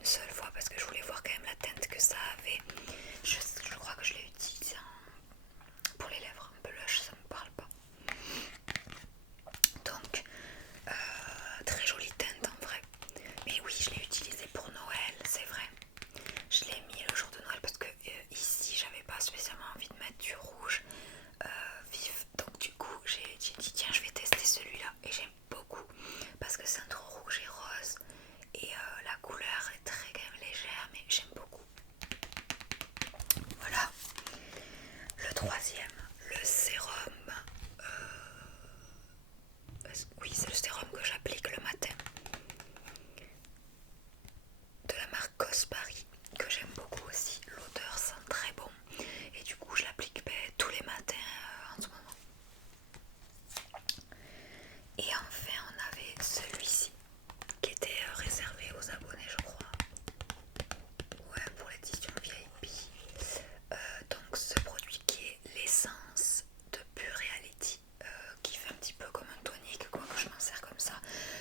une seule fois parce que je voulais voir quand même la teinte que ça avait. Je crois que je l'ai utilisé pour les lèvres. Un blush, ça me parle pas. Donc, très jolie teinte en vrai. Mais oui, je l'ai utilisé pour Noël, c'est vrai. Je l'ai mis le jour de Noël parce que ici, j'avais pas spécialement envie de mettre du rouge vif. Donc du coup, j'ai dit tiens, je vais tester celui-là. Et j'aime beaucoup parce que c'est un ton rouge et rose. Et la couleur est très quand même légère, mais j'aime beaucoup. Voilà. Le troisième, le sérum. Oui, c'est le sérum que j'applique le matin. De la marque Cosparis, que j'aime beaucoup aussi. L'odeur sent très bon. Et du coup, je l'applique tous les matins en ce moment. Et enfin, on avait celui-ci qui était réservé aux abonnés, je crois. Ouais, pour l'édition VIP. Donc ce produit qui est l'essence de Pure Reality, qui fait un petit peu comme un tonique, quoi, que je m'en sers comme ça.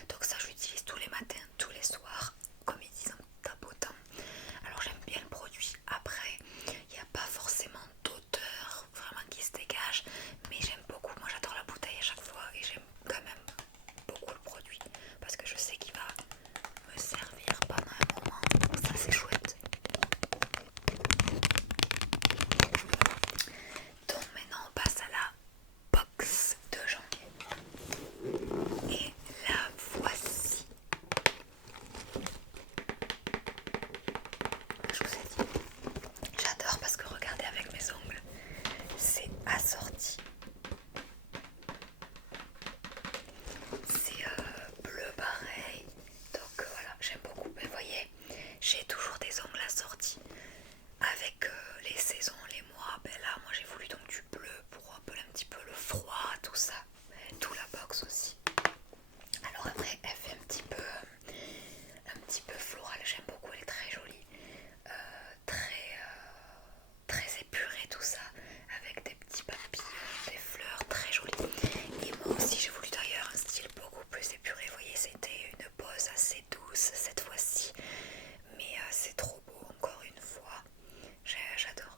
Donc ça, je l'utilise tous les matins, tous les soirs, comme ils disent en tapotant. Alors j'aime bien le produit. Après, il n'y a pas forcément d'odeur vraiment qui se dégage, mais j'aime beaucoup. Moi, j'adore la bouteille à chaque fois et j'aime quand même beaucoup le produit parce que je sais qu'il va me servir pendant un moment. Ça, c'est chouette. Donc maintenant on passe à la box de janvier. Et la voici. Je vous ai dit, j'adore parce que regardez avec mes ongles, c'est assorti. C'est bleu pareil. Donc voilà, j'aime beaucoup. Mais vous voyez, j'ai toujours des ongles assortis. Avec les saisons, les mois, ben là moi j'ai voulu donc du bleu pour rappeler un petit peu le froid, tout ça, tout la box aussi. Alors après elle fait un petit peu florale, j'aime beaucoup, elle est très jolie, très épurée tout ça, avec des petits papillons, des fleurs très jolies. Et moi aussi j'ai voulu d'ailleurs un style beaucoup plus épuré, vous voyez c'était une pose assez douce cette fois-ci, mais c'est trop beau encore une fois. J'adore.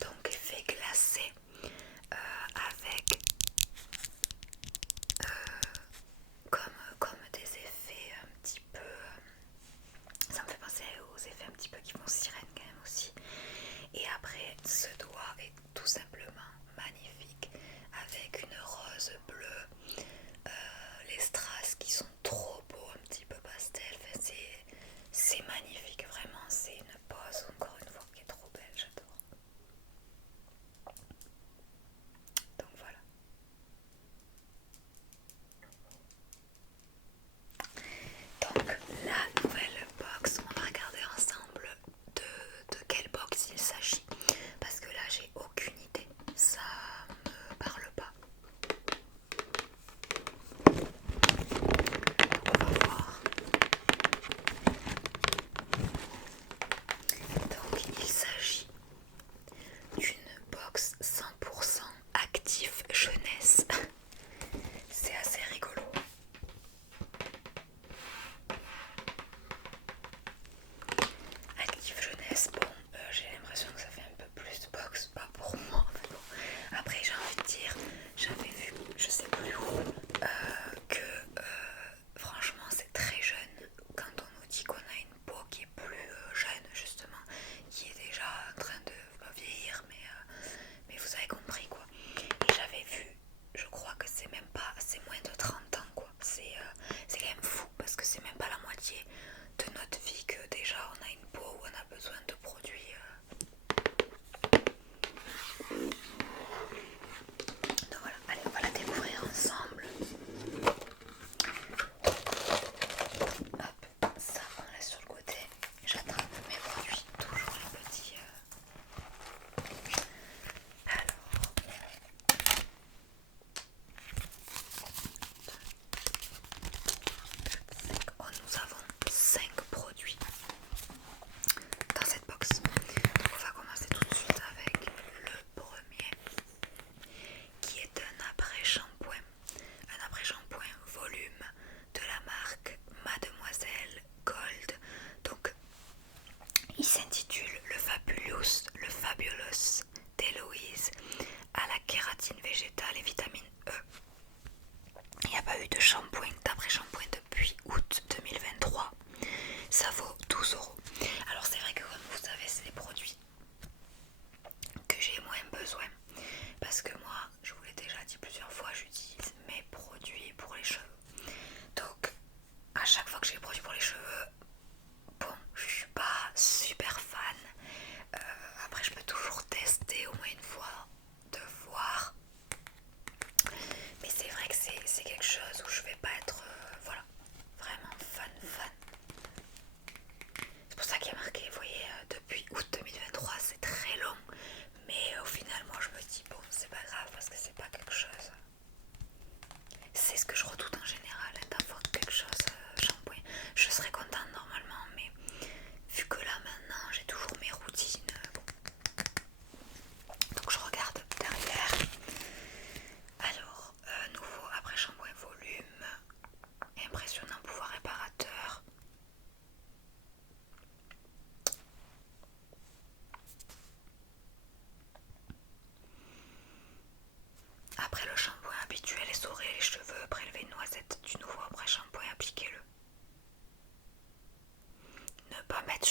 Donc effet glacé avec comme des effets un petit peu. Ça me fait penser aux effets un petit peu qui font sirène quand même aussi. Et après, ce doigt est tout simplement magnifique avec une rose bleue, les strass qui sont trop beaux, un petit peu pastel. Enfin, c'est magnifique, vraiment. C'est une pose encore une fois qui est trop belle, j'adore. Donc voilà. Donc la nouvelle box, on va regarder ensemble de quelle box il s'agit. Parce que là j'ai aucune idée, ça me parle pas. On va voir. Donc il s'agit d'une box 100% actif jeunesse. C'est assez rigolo. Actif jeunesse, bon, j'ai l'impression que ça fait un peu plus de box, pas pour moi. Mais bon. Après, j'ai envie de dire, j'avais vu, je sais plus où, que franchement, c'est très jeune quand on nous dit qu'on a une peau qui est plus jeune, justement, qui est déjà en train de pas vieillir, mais vous avez compris quoi. Et j'avais vu, je crois que c'est même pas, c'est moins de 30 ans quoi. C'est quand même fou parce que c'est même pas la moitié de notre vie que déjà on a une peau où on a besoin de produits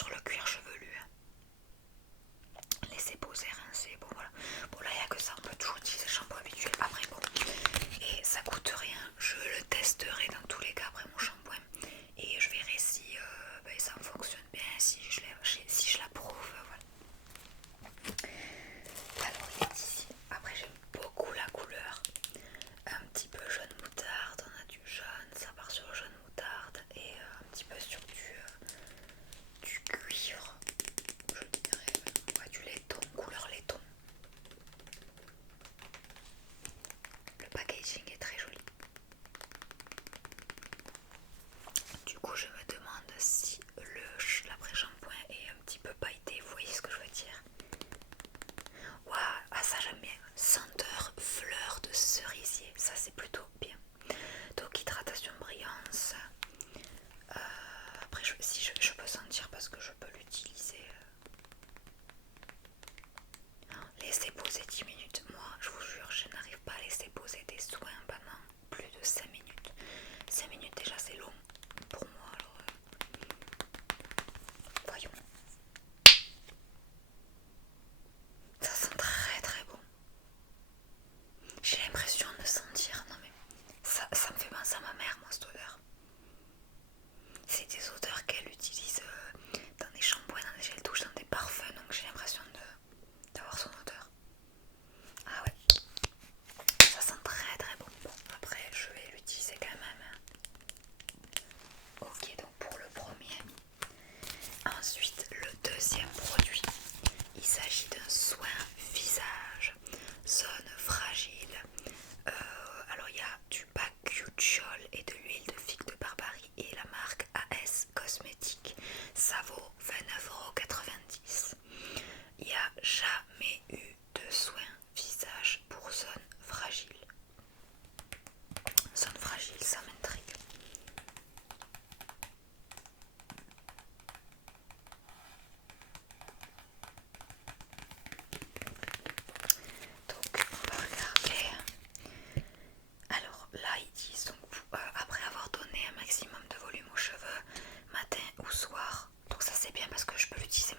sur le cuir chevelu. Laisser poser, rincer, bon voilà. Bon là il n'y a que ça, on peut toujours utiliser le shampoing habituel. Après bon, et ça coûte rien, je le testerai dans tous les cas après mon shampoing. Et je verrai si ça me fonctionne bien, si je l'approuve, voilà. Alors il est ici, après j'aime beaucoup la couleur. Un petit peu jaune moutarde, on a du jaune, ça part sur le jaune moutarde et un petit peu sur du cuivre, je dirais, ouais, du laiton, couleur laiton. Le packaging est très joli. Du coup je me demande si l'après-shampoing est un petit peu pailleté, vous voyez ce que je veux dire. Waouh, ah ça j'aime bien, senteur fleur de cerisier, ça c'est plutôt bien. Donc hydratation brillance. Après si je peux sentir parce que je peux l'utiliser. Laisser poser 10 minutes. Moi je vous jure je n'arrive pas à laisser poser des soins pendant plus de 5 minutes. 5 minutes déjà c'est long pour moi alors voyons. Ça sent très très bon. J'ai l'impression de sentir, non mais ça me fait penser à ma mère moi cette odeur. C'est des odeurs qu'elle utilise dans des shampoings, dans des gels douche, dans des parfums, donc j'ai l'impression d'avoir son odeur. Ah ouais, ça sent très très bon. Bon après je vais l'utiliser quand même. Ok, donc pour le premier. Ensuite le deuxième produit, il s'agit d'un soin visage, zone fragile. Alors il y a du bakuchiol et de l'huile de figue de Barbarie et la marque AS Cosmétiques. Ça vaut 29,90 €. Il n'y a jamais eu de soin visage pour zone fragile. Zone fragile, ça m'intrigue. Donc on va regarder. Alors là ils disent donc après avoir donné un maximum de volume aux cheveux matin ou soir, donc ça c'est bien parce que je peux l'utiliser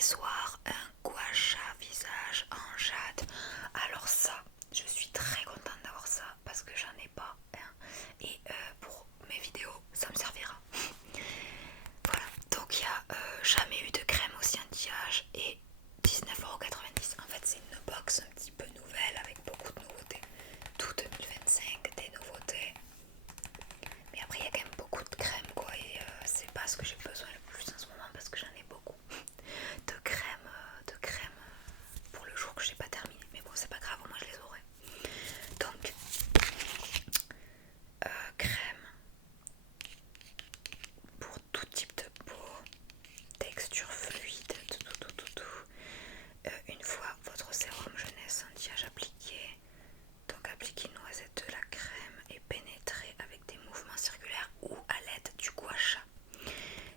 accessoire, un gua sha visage en jade. Alors ça, je suis très contente d'avoir ça parce que j'en ai pas un. Et pour mes vidéos, ça me servira. Voilà, donc il n'y a jamais eu de crème aussi anti-âge et 19,90 €. En fait, c'est une box un petit peu nouvelle avec beaucoup de nouveautés. Tout 2025, des nouveautés. Mais après, il y a quand même beaucoup de crème quoi. Et c'est pas ce que j'ai besoin le plus en ce moment parce que j'en ai beaucoup. De crème pour le jour que j'ai pas terminé. Mais bon, c'est pas grave, moi je les aurai. Donc, crème pour tout type de peau, texture fluide, tout. Une fois votre sérum jeunesse anti-âge appliqué, donc appliquez une noisette de la crème et pénétrez avec des mouvements circulaires ou à l'aide du gua sha.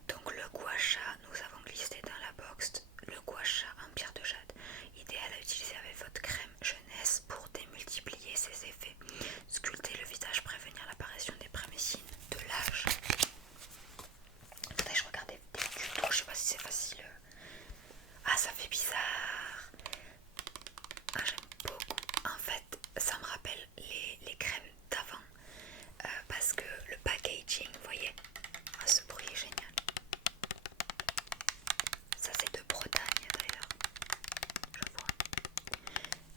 Donc le gua sha, nous avons glissé dans la box le gua sha en pierre de jade, idéal à utiliser avec votre crème jeunesse pour démultiplier ses effets, sculpter le visage, prévenir l'apparition des premiers signes de l'âge. Attendez, je regarde des tutos, je sais pas si c'est facile. Ah, ça fait bizarre. Ah, j'aime beaucoup. En fait, ça me rappelle les crèmes d'avant parce que le packaging, vous voyez, ah, ce bruit est génial. Ça c'est de Bretagne d'ailleurs, je vois.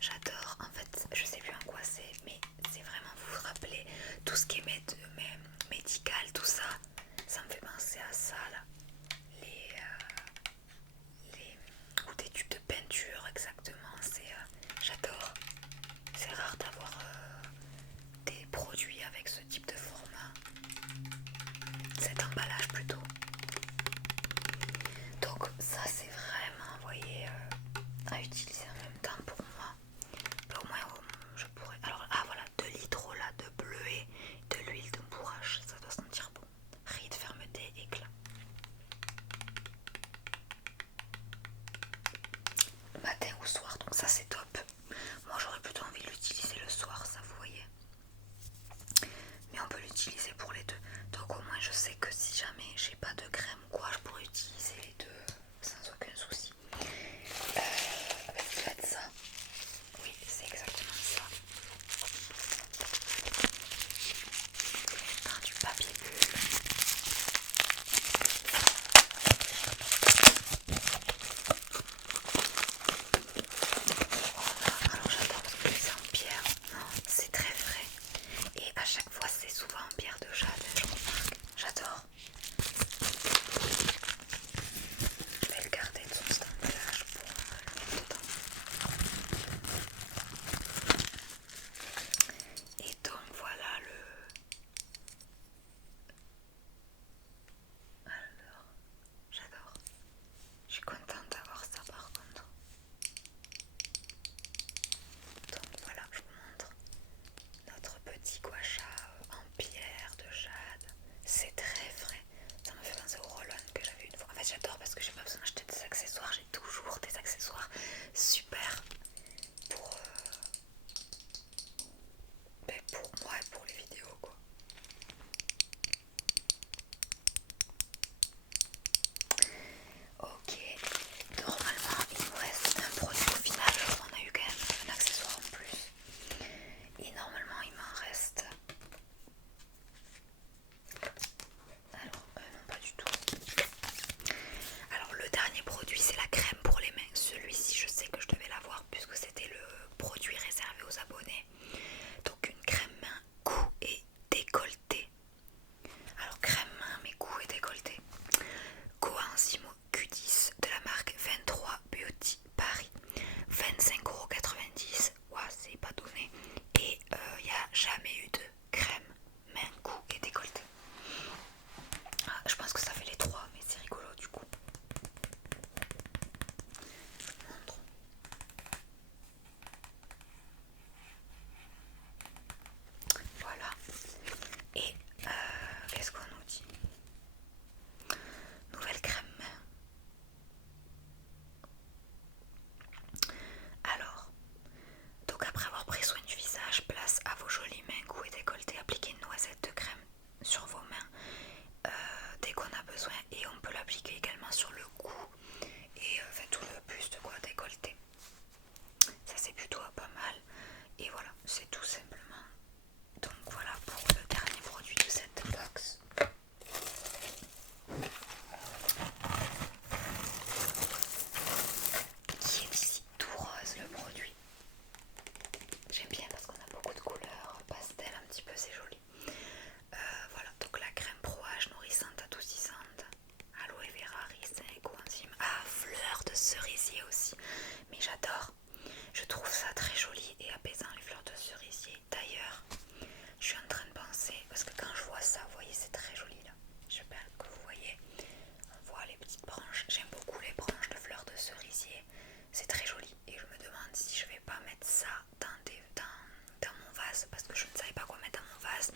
J'adore, en fait, je sais plus en quoi c'est, mais c'est vraiment, vous vous rappelez, tout ce qui est médical, tout ça, ça me fait penser à ça là. Ou des tubes de peinture exactement, j'adore. C'est rare d'avoir des produits avec ce type de format, cet emballage plutôt. Donc ça c'est vraiment, vous voyez, à utiliser en même temps pour moi. Au moins je pourrais. Alors ah voilà, de l'hydrolat de bleuet, de l'huile de bourrache, ça doit sentir bon. Rides, fermeté, éclat. Matin ou soir, donc ça c'est top. Moi j'aurais plutôt envie de l'utiliser le soir, ça vous voyez. Mais on peut l'utiliser pour les deux. Donc au moins je sais que si jamais j'ai pas de crème ou quoi, je pourrais utiliser les deux sans aucun souci. Faites ça. Oui, c'est exactement ça. Dans du papier bulle. Alors j'adore parce que c'est en pierre, c'est très frais et à chaque fois c'est souvent en pierre de jade, je remarque, j'adore. Je vais le garder de son emballage pour le mettre dedans. Et donc voilà le... Alors, j'adore. Je suis contente d'avoir ça par contre. Donc voilà, je vous montre notre petit gua sha en pierre de jade. C'est très frais. Ça me fait penser au roll-on que j'avais une fois. En fait j'adore parce que j'ai pas besoin d'acheter des accessoires. J'ai toujours des accessoires super pour, pour moi et pour les vidéos quoi. Ok, normalement il nous reste un produit au final, on a eu quand même un accessoire en plus. Et normalement il m'en reste... Alors non pas du tout. Alors le dernier produit c'est la crème pour les mains. Celui-ci je sais que je devais l'avoir puisque c'était le produit réservé aux abonnés. Donc une crème main, cou et décolleté. Alors crème main mais cou et décolleté. Coenzyme Q10 petites branches. J'aime beaucoup les branches de fleurs de cerisier. C'est très joli. Et je me demande si je vais pas mettre ça dans mon vase. Parce que je ne savais pas quoi mettre dans mon vase.